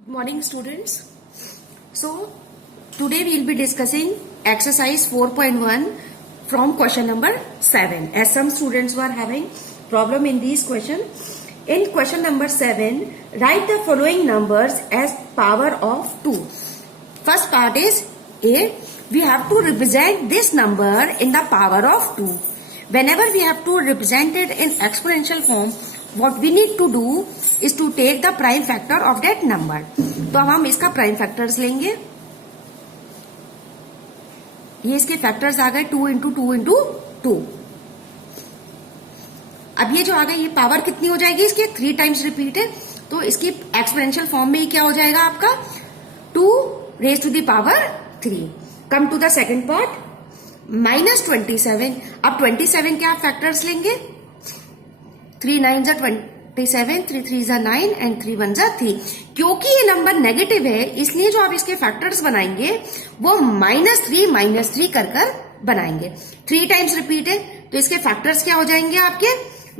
Good morning, students. So, today we will be discussing exercise 4.1 from question number 7. As some students were having problem in these question. In question number 7, write the following numbers as power of 2. First part is A. We have to represent this number in the power of 2. Whenever we have to represent it in exponential form, what we need to do is to take the prime factor of that number. तो अब हम इसका prime factors लेंगे. ये इसके factors आ गए 2 into 2 into 2. अब ये जो आ गए ये पावर कितनी हो जाएगी इसके 3 टाइम्स रिपीट है, तो इसकी एक्सपोनेंशियल फॉर्म में ही क्या हो जाएगा आपका 2 raise to the power 3. Come to the second part -27. अब 27 के आप फैक्टर्स लेंगे. 3 9 27, 3 3 9 एंड 3 1 3. क्योंकि ये नंबर नेगेटिव है इसलिए जो आप इसके फैक्टर्स बनाएंगे वो -3 कर बनाएंगे. 3 टाइम्स रिपीट है तो इसके फैक्टर्स क्या हो जाएंगे आपके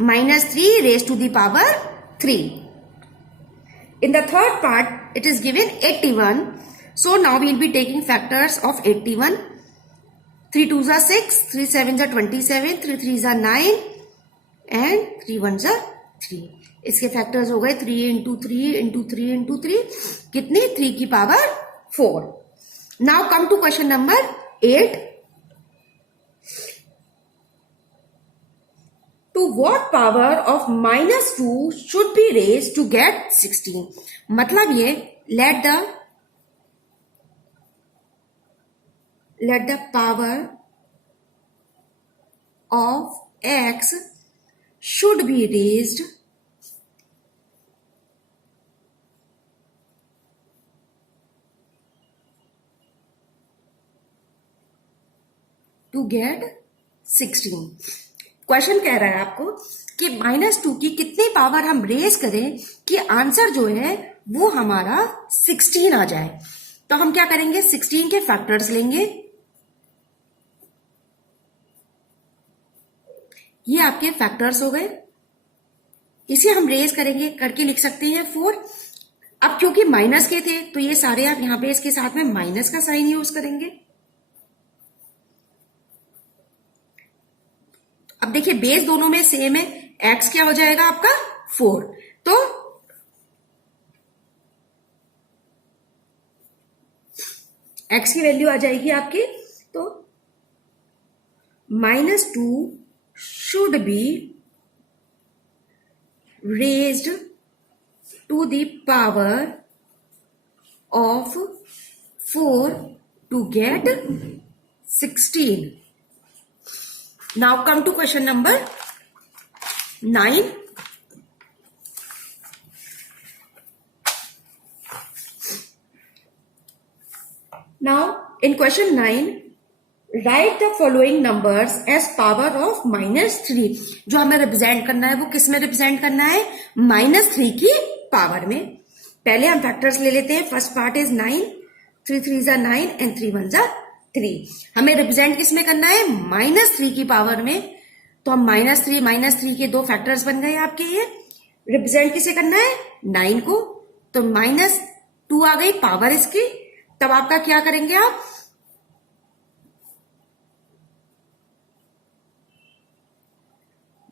-3 raise to the power 3. In the third part it is given 81. So now we will be taking factors of 81. 3 2 6, 3 7 27, 3 3 9 and 3 1 3. इसके फैक्टर्स हो गए 3 इंटू 3 इंटू 3 इंटू 3. कितनी 3 की power 4. Now come to question number 8. To what power of -2 should be raise to get 16. मतलब ये let the power of x should be raised to get 16. Question कह रहा है आपको कि -2 की कितनी पावर हम रेज करें कि आंसर जो है वो हमारा 16 आ जाए. तो हम क्या करेंगे 16 के फैक्टर्स लेंगे. ये आपके फैक्टर्स हो गए. इसे हम रेज करेंगे करके लिख सकते हैं 4. अब क्योंकि माइनस के थे तो ये सारे आप यहां पे इसके साथ में माइनस का साइन यूज करेंगे. अब देखिए बेस दोनों में सेम है. x क्या हो जाएगा आपका 4. तो x की वैल्यू आ जाएगी आपकी तो -2 should be raised to the power of 4 to get 16. Now come to question number 9. Now in question 9, write the following numbers as power of -3. जो हमें रिप्रेजेंट करना है वो किस में रिप्रेजेंट करना है -3 की पावर में. पहले हम फैक्टर्स ले लेते हैं. First part is 9, 3 3 9 and 3 1 3. हमें रिप्रेजेंट किस में करना है -3 की पावर में. तो हम -3 के दो फैक्टर्स बन गए आपके. ये रिप्रेजेंट किसे करना है 9 को. तो -2 आ गई पावर इसकी. तब आपका क्या करेंगे आप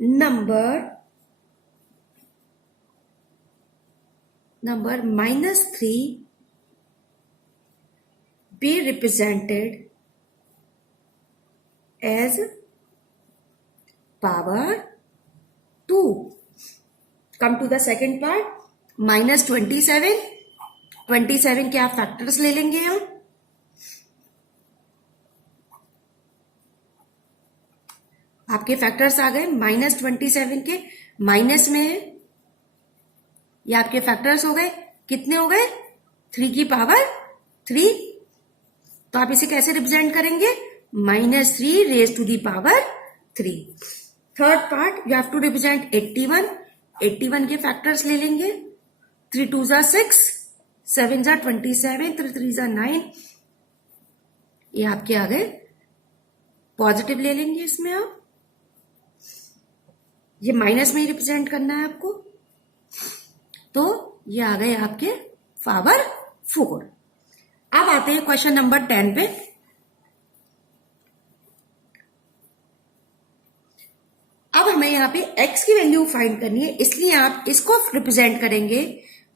number -3 be represented as power 2. Come to the second part. -27 के आप फैक्टर्स ले लेंगे हम. आपके फैक्टर्स आ गए -27 के माइनस में है. ये आपके फैक्टर्स हो गए. कितने हो गए 3 की पावर 3. तो आप इसे कैसे रिप्रेजेंट करेंगे -3 raise to the power 3. Third part you have to represent 81 के फैक्टर्स ले लेंगे. 3 2 6, 7 27, 3 3 9. ये आपके आ गए. पॉजिटिव ले लेंगे इसमें आप. ये माइनस में ही रिप्रेजेंट करना है आपको. तो ये आ गए आपके पावर 4। अब आते हैं क्वेश्चन नंबर 10 पे। अब हमें यहाँ पे x की वैल्यू फाइंड करनी है, इसलिए आप इसको रिप्रेजेंट करेंगे,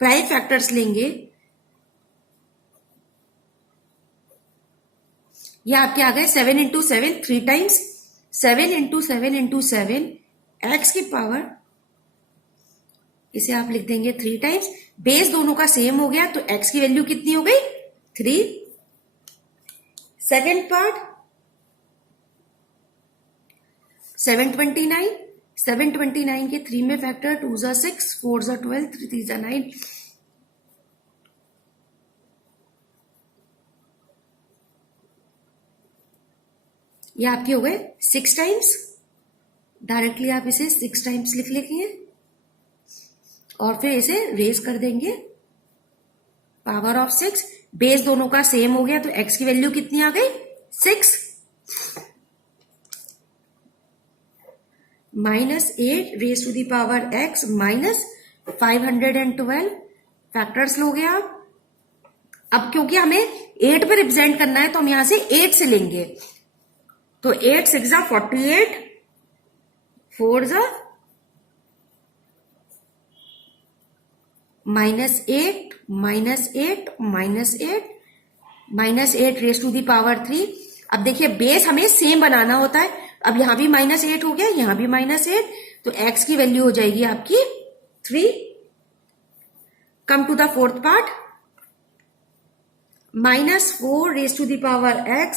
प्राइम फैक्टर्स लेंगे। ये आपके आ गए 7 into 7 3 times, 7 into 7 into 7 x की पावर, इसे आप लिख देंगे 3 टाइम्स। बेस दोनों का सेम हो गया तो x की वैल्यू कितनी हो गई 3। सेकेंड पार्ट 729, 729 के 3 में फैक्टर, 2 जा 6, 4 जा 12, 3 जा 9। ये आपके हो गए 6 टाइम्स। डायरेक्टली आप इसे 6 टाइम्स लिख लेंगे और फिर इसे रेज कर देंगे पावर ऑफ 6। बेस दोनों का सेम हो गया तो x की वैल्यू कितनी आ गई 6। -8 raise to the power x minus 512 factors लोगे आप। अब क्योंकि हमें 8 पे रिप्रेजेंट करना है तो हम यहां से 8 से लेंगे, तो 8 6 जा 48, 4 जा -8 -8 -8 रेज टू दी पावर 3। अब देखिए बेस हमें सेम बनाना होता है, अब यहां भी -8 हो गया, यहां भी -8, तो x की वैल्यू हो जाएगी आपकी 3। Come to the fourth part, -4 raise to the power x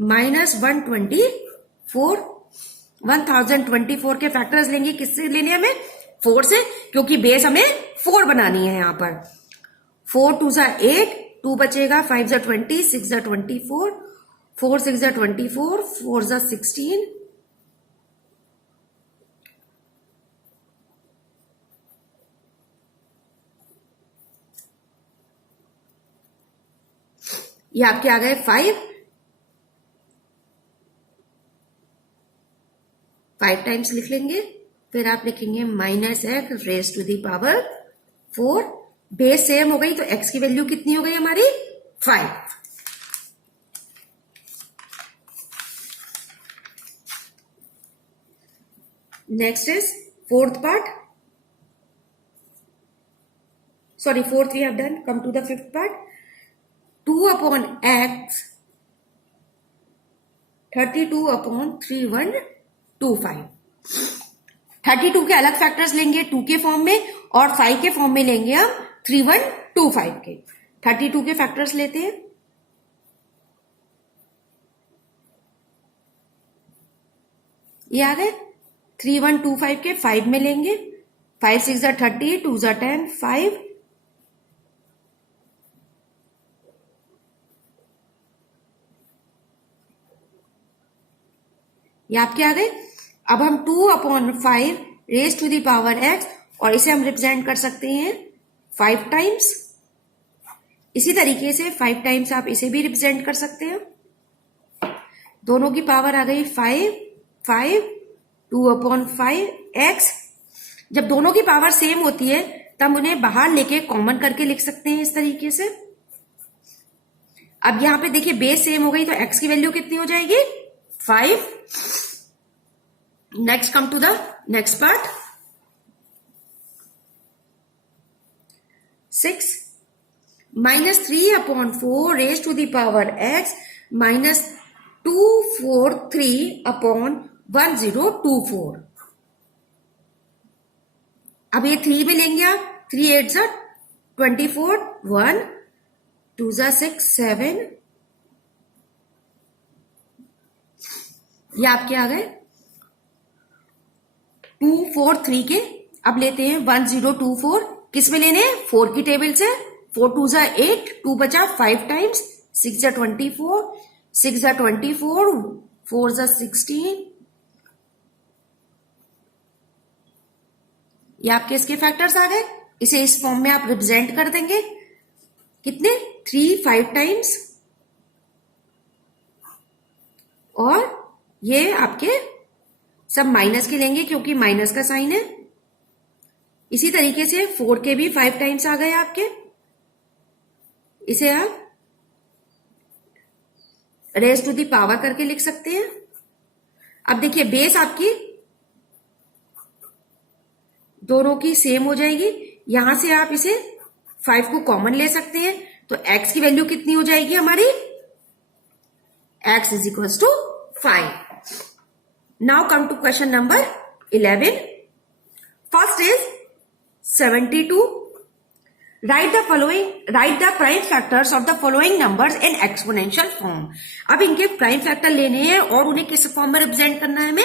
minus 124, 1024 के फैक्टर्स लेंगे। किससे लेने हमें 4 से, क्योंकि बेस हमें 4 बनानी है यहां पर। 4 2 जा 8, 2 बचेगा, 5 जा 20, 6 जा 24, 4 6 जा 24, 4 जा 16, ये आपके आ गए 5 टाइम्स लिख लेंगे, फिर आप लिखेंगे -x raise to the power 4। Base same हो गई तो x की वैल्यू कितनी हो गई हमारी 5। Next is fourth part, sorry fourth we have done. Come to the fifth part, 2/x 32/3125। 32 के अलग फैक्टर्स लेंगे 2 के फॉर्म में, और 5 के फॉर्म में लेंगे हम 3125 के। 32 के फैक्टर्स लेते हैं, ये आ गए 3125 के 5 में लेंगे, 5 6 जा 30, 2 जा 10, 5, ये आपके आ गए। अब हम 2/5 raise to the power x, और इसे हम रिप्रेजेंट कर सकते हैं 5 टाइम्स। इसी तरीके से 5 टाइम्स आप इसे भी रिप्रेजेंट कर सकते हैं। दोनों की पावर आ गई 5 5, 2/5 x। जब दोनों की पावर सेम होती है तब उन्हें बाहर लेके कॉमन करके लिख सकते हैं इस तरीके से। अब यहां पे देखिए बेस सेम हो गई तो x की वैल्यू कितनी हो जाएगी 5। Next come to the next part, 6 -3/4 raise to the power x minus 243/1024। अब ये 3 में लेंगे आप, 3 8 जा 24, 1 2 जा 6 7, ये आपके आ गए 2 4 3 के। अब लेते हैं 1024, किस में लेने हैं 4 की टेबल से। 4 2 जा 8, 2 बचा 5 टाइम्स, 6 जा 24, 6 जा 24, 4 जा 16, ये आपके इसके फैक्टर्स आ गए। इसे इस फॉर्म में आप रिप्रेजेंट कर देंगे कितने 3 5 टाइम्स, और ये आपके सब माइनस के लेंगे क्योंकि माइनस का साइन है। इसी तरीके से 4 के भी 5 टाइम्स आ गए आपके। इसे आप रेज टू दी पावर करके लिख सकते हैं। अब देखिए बेस आपकी दोनों की सेम हो जाएगी। यहां से आप इसे 5 को कॉमन ले सकते हैं, तो x की वैल्यू कितनी हो जाएगी हमारी, x is equal to 5। Now come to question number 11। First is 72। Write the prime factors of the following numbers in exponential form. अब इनके प्राइम फैक्टर लेने हैं और उन्हें किस फॉर्म में रिप्रेजेंट करना है हमें,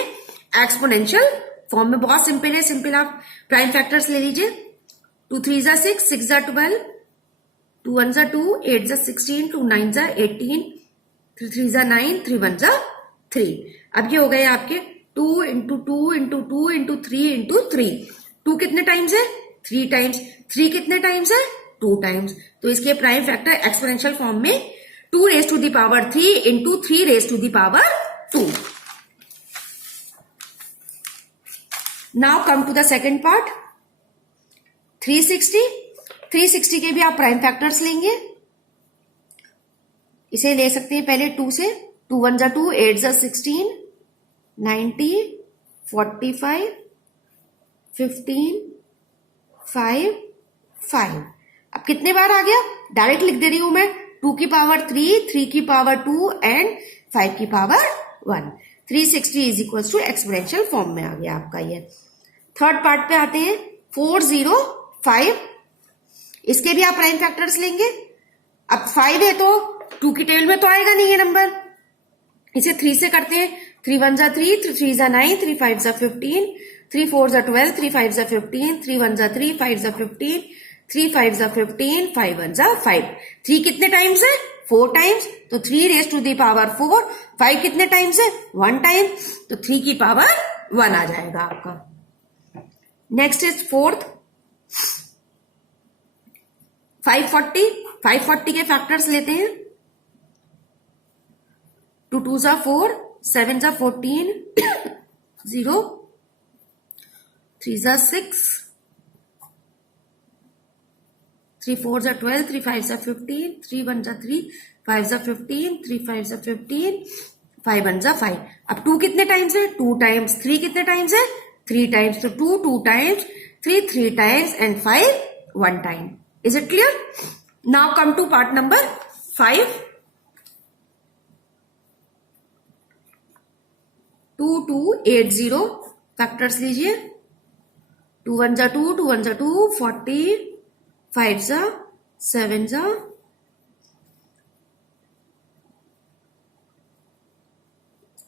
एक्सपोनेंशियल फॉर्म में। बहुत सिंपल है, सिंपल आप प्राइम फैक्टर्स ले लीजिए। 2 3 जा 6, 6 जा 12, 2 1 जा 2, 8 जा 16, 2 9 जा 18, 3 3 जा 9, 3 1 जा 3। अब ये हो गए आपके 2 इंटू 2 इंटू 2 इंटू 3 इंटू 3। 2 कितने टाइम्स है, 3 टाइम्स। 3 कितने टाइम्स है, 2 टाइम्स। तो इसके प्राइम फैक्टर एक्सपोनेंशियल फॉर्म में 2 raise to the power 3 into 3 raise to the power 2। Now come to the second part 360। 360 के भी आप प्राइम फैक्टर्स लेंगे। इसे ले सकते हैं पहले 2 से। 2 1 जा 2, 8 जा 16, 90, 45, 15, 5, 5। अब कितने बार आ गया, डायरेक्ट लिख दे रही हूं मैं। 2 की पावर 3, 3 की पावर 2 एंड 5 की power 1। 360 is equal to exponential form में आ गया आपका ये। थर्ड पार्ट पे आते हैं 405। इसके भी आप प्राइम फैक्टर्स लेंगे। अब 5 है तो 2 की टेबल में तो आएगा नहीं ये नंबर, इसे 3 से करते हैं। 3 1 जा 3, 3 3 जा 9, 3 5 जा 15, 3 4 जा 12, 3 5 जा 15, 3 1 जा 3, 5 जा 15, 3 5 जा 15, 5 1 जा 5। 3 कितने टाइम्स है, 4 टाइम्स। तो 3 रेज टू दी पावर 4। 5 कितने टाइम्स है, 1 टाइम। तो 3 की पावर 1 आ जाएगा आपका। Next is fourth 540। 540 के फैक्टर्स लेते हैं। 2 2 जा 4, 7 जा 14, 0, 3 जा 6, 3 4 जा 12, 3 5 जा 15, 3 1 जा 3, 5 जा 15, 3 5 जा 15, 5 1 जा 5। अब 2 कितने टाइम्स है, 2 टाइम्स। 3 कितने टाइम्स है, 3 टाइम्स। तो 2 2 times, 3 3 times and 5 1 time. Is it clear? Now come to part number 5. 2280 factors लीजिए। 2 1 जा 2, 2 1 जा 2, 40, 5 जा 7 जा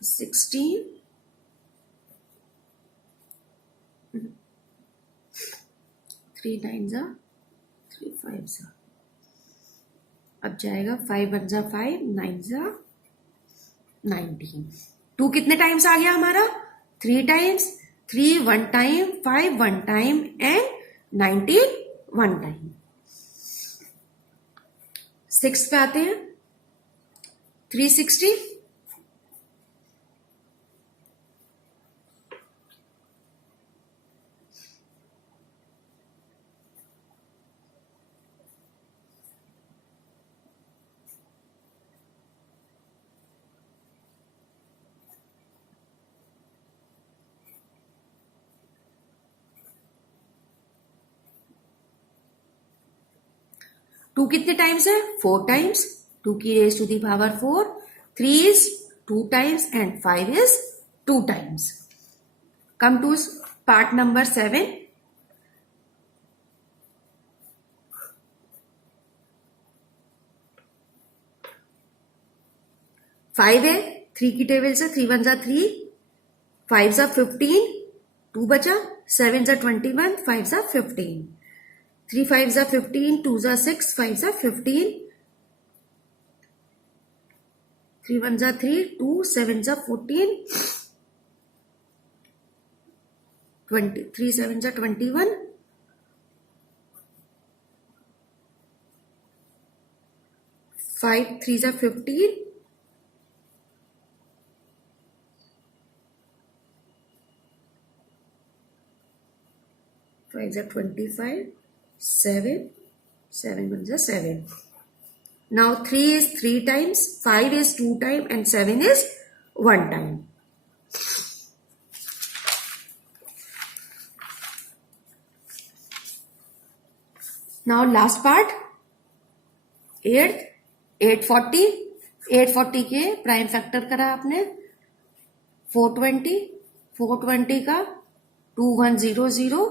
16, 3 9 जा 3 5 जा। अब जाएगा 5 1 जा 5, 9 जा 19। 2 कितने टाइम्स आ गया हमारा, 3 times. 3 1 time, 5 1 time and 19 1 time. 6 पे आते हैं 360। टू कितने टाइम्स है, 4 टाइम्स। 2 की raise to the power 4। 3 is 2 times and 5 is 2 times. Come to part number 7। 5 है, 3 की टेबल से। 3 1 जा 3, 5 जा 15, 2 बचा, 7 जा 21, 5 जा 15, 3 5 जा 15, 2 जा 6, 5 जा 15, 3 1 जा 3, 2 7 जा 14, 3 7 जा 21, 5 3 जा 15, 5 जा 25, 7 7 1 जा 7। Now 3 is 3 times, 5 is 2 times, and 7 is 1 time. Now last part, 8th, 840, 840 के प्राइम फैक्टर करा आपने 420, 420 का 2100,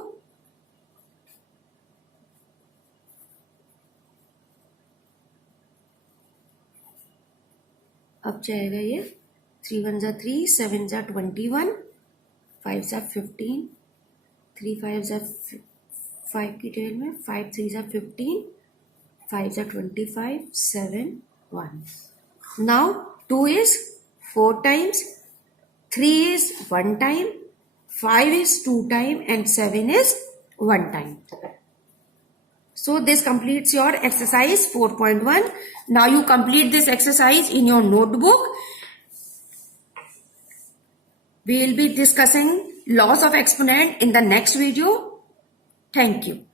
अब जाएगा ये 3 1 जा 3, 7 जा 21, 5 जा 15, 3 5 जा 5 की टेल में 5 3 जा 15, 5 जा 25, 7 1. Now 2 is 4 times, 3 is 1 time, 5 is 2 time, and 7 is 1 time. So this completes your exercise 4.1. Now you complete this exercise in your notebook. We will be discussing laws of exponent in the next video. Thank you.